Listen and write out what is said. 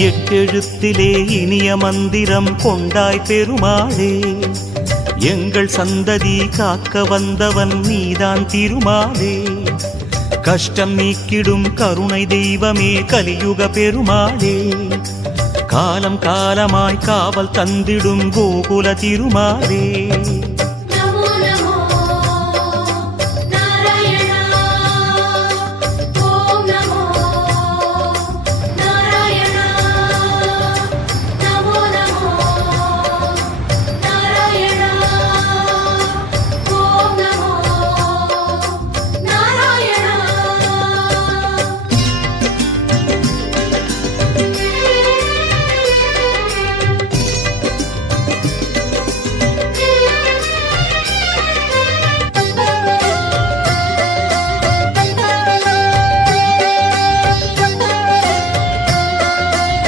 எட்டெழுத்திலே இனிய மந்திரம் கொண்டாய் பெருமாளே, எங்கள் சந்ததி காக்க வந்தவன் நீதான் திருமாலே, கஷ்டம் நீக்கிடும் கருணை தெய்வமே கலியுக பெருமாளே, காலம் காலமாய் காவல் தந்திடும் கோகுல திருமாலே.